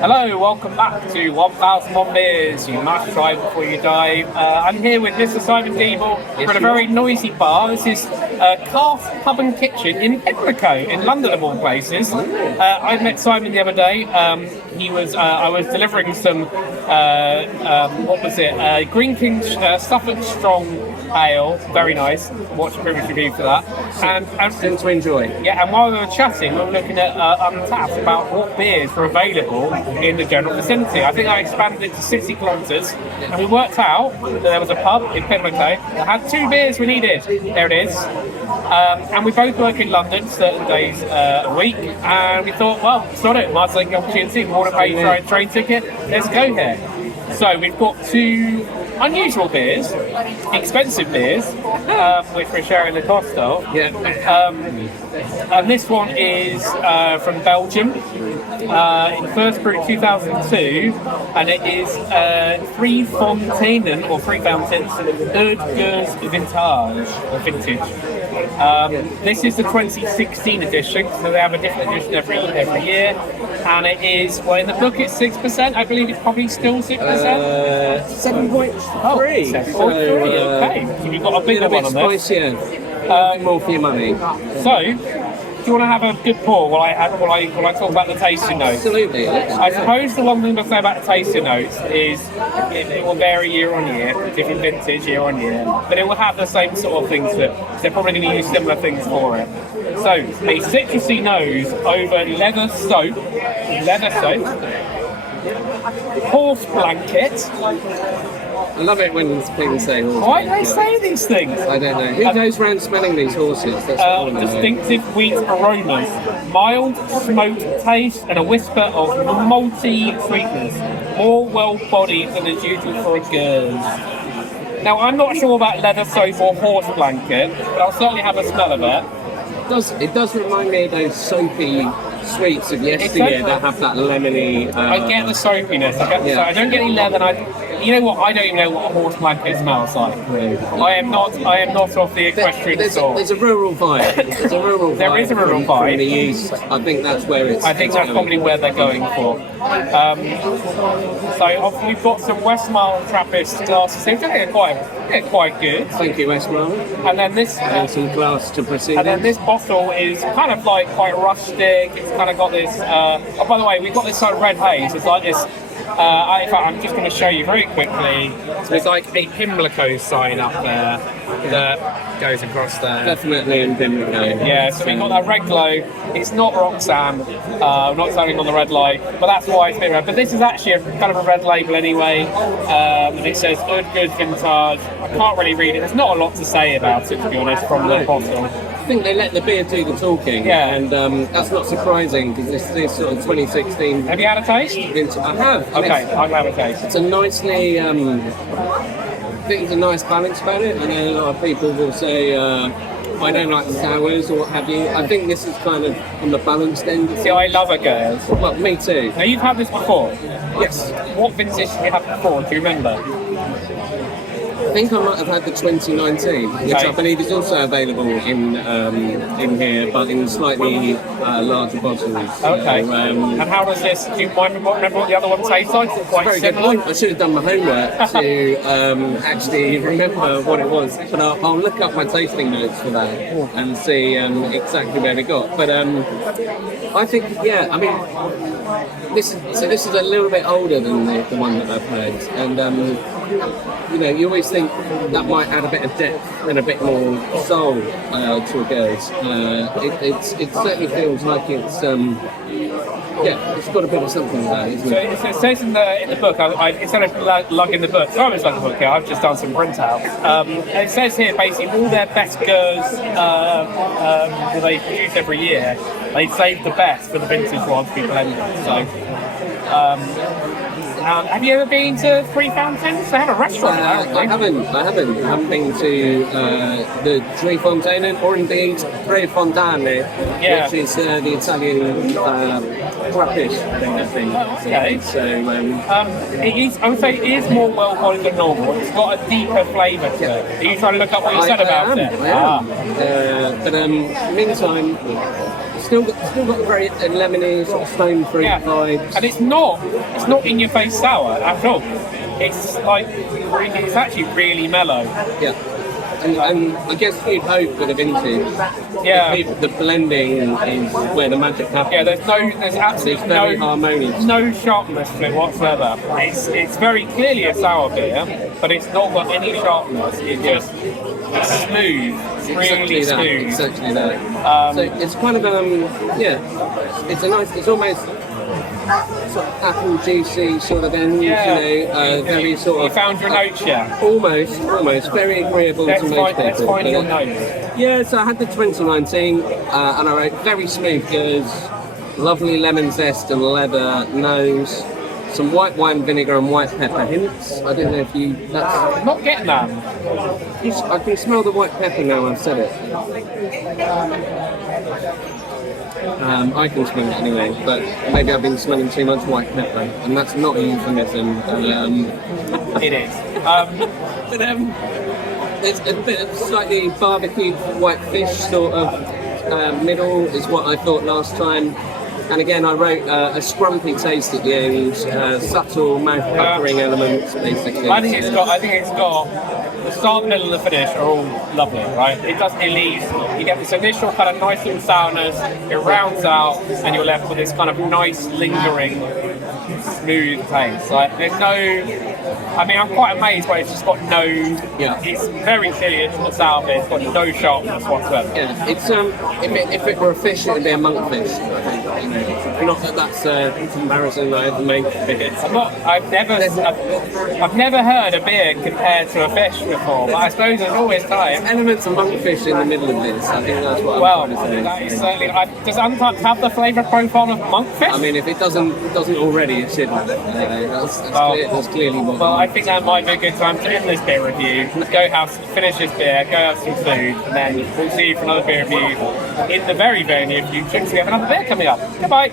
Hello, welcome back to 1001 Beers. You must try before you die. I'm here with Mr. Simon Deeble for a very noisy bar. This is Calf Pub and Kitchen in Pimlico, in London of all places. I met Simon the other day. I was delivering some, Green King Suffolk Strong Ale. Very nice. Watch the previous review for that. And Things to enjoy. yeah, and while we were chatting, we were looking at Untapped about what beers were available in the general vicinity. I think I expanded it to 60 kilometres, and we worked out that there was a pub in Pimlico that had 2 beers we needed. There it is. And we both work in London certain days a week, and we thought, well, it's not it. Might take the opportunity. We want to pay for a train ticket. Let's go here. So we've got 2 unusual beers, expensive beers, which we're sharing the cost of. Yeah. And this one is from Belgium. It first brewed 2002, and it is 3 Fonteinen or 3 Fountains Oude Geuze Vintage. This is the 2016 edition, so they have a different edition every year, and it is, well, in the book it's 6%. I believe it's probably still 6%. 7.3. Oh, 7.3. Okay, so you've got a bigger one on there. Spicier. More for your money. So, do you want to have a good pour while I talk about the tasting notes? Absolutely. I suppose the one thing to say about the tasting notes is it will vary year on year, different vintage year on year, but it will have the same sort of things that they're probably going to use similar things for it. So, a citrusy nose over leather soap, horse blanket. I love it when people say horse. Why do they say these things? I don't know. Who goes around smelling these horses? That's what I wanna know. Distinctive wheat aromas, mild smoked taste, and a whisper of malty sweetness. More well-bodied than is usual for a Geuze. Now, I'm not sure about leather soap or horse blanket, but I'll certainly have a smell of it. It does remind me of those soapy sweets of yesteryear that have that lemony. I get the soapiness. I don't get any leather. You know what? I don't even know what a horse blanket smells like. I am not of the equestrian sort. There's a rural vibe. There is a rural vibe. From the east. I think that's where it's. I think that's probably where they're going for. So we've got some Westmalle Trappist glasses. They're quite good. Thank you, Westmalle. And then this. Some glass to proceed. And then this bottle is kind of like quite rustic. It's kind of got this. Oh, by the way, we've got this sort of red haze. It's like this. In fact, I'm just going to show you very quickly. There's like a Pimlico sign up there that goes across there. Definitely in Pimlico. Yeah, so we've got that red glow. It's not Roxanne, not standing on the red light, but that's why it's a bit red. But this is actually kind of a red label anyway. And it says Oude Geuze Vintage. I can't really read it. There's not a lot to say about it, to be honest, from the bottle. I think they let the beer do the talking, and that's not surprising because this is sort of 2016. Have you had a taste? I have. Okay, I'll have a taste. It's a nicely, I think there's a nice balance about it. I know a lot of people will say, I don't like sours or what have you. I think this is kind of on the balanced end. See, I love a Geuze. Well, me too. Now, you've had this before? Yes. What vintage did you have before? Do you remember? I think I might have had the 2019, which I believe is also available in here, but in slightly larger bottles. Okay. And how does this? Do you remember what the other one tastes like? It's quite very similar. good point. I should have done my homework to actually remember what it was, but I'll look up my tasting notes for that and see exactly where we got. But I think, yeah, I mean, this is a little bit older than the one that I've had, and you know, you always think that might add a bit of depth and a bit more soul to a Geuze. It certainly feels like it's it's got a bit of something about it, isn't it? So it says in the book, instead of lugging the book, so I was lugging the book here, I've just done some printouts. It says here basically all their best Geuze that they produce every year, they save the best for the vintage ones to be blended. So. Have you ever been to Three Fountains? They have a restaurant there. I haven't. I haven't been to the Three Fonteinen, or indeed Tre Fontane, which is the Italian crappish thing, I think. Okay. So, I would say it is more well-bodied than normal. It's got a deeper flavour to it. Are you trying to look up what you said about it? I am. But meantime, got a very lemony, sort of stone fruit vibes. And it's not in your face sour at all. It's like it's actually really mellow. Yeah. And I guess you'd hope with a vintage, the blending is where the magic happens. Yeah, there's absolutely very harmonious. No sharpness to it whatsoever. It's very clearly a sour beer, but it's not got any sharpness. It's smooth, really smooth. Exactly that. So it's kind of it's a nice. It's almost sort of apple juicy sort of end, very sort of... You found your notes, Almost, very agreeable to most people. Let's find your notes. Yeah, so I had the 2019, and I wrote very smooth goods, lovely lemon zest and leather nose, some white wine vinegar and white pepper hints. I don't know if you... I'm not getting that. I can smell the white pepper now I've said it. I can smell it anyway, but maybe I've been smelling too much white pepper, and that's not a euphemism. It is. But there's a bit of slightly barbecued white fish sort of middle is what I thought last time. And again, I wrote a scrumpy taste at the end, subtle mouth puckering elements, basically. I think it's got the start, the middle, and the finish are all lovely, right? It leaves. You get this initial kind of nice little sourness, it rounds out, and you're left with this kind of nice, lingering, smooth taste. Like there's no. I mean, I'm quite amazed, but it's just got no. Yeah. It's very clearly it's a sour beer. It's got no sharpness whatsoever. Yeah, it's if it were a fish, it would be a monkfish. I think. Not that that's a comparison that I've made for beers. I've never heard a beer compared to a fish before, but I suppose there's always time. Elements of monkfish in the middle of this. I think that's what I'm trying to say. That is certainly. Does Untapped have the flavour profile of monkfish? I mean, if it doesn't already, it should. That's clearly what. Well, I think that might be a good time to end this beer review. Go finish this beer, go have some food, and then we'll see you for another beer review in the very, very near future because we have another beer coming up. Goodbye.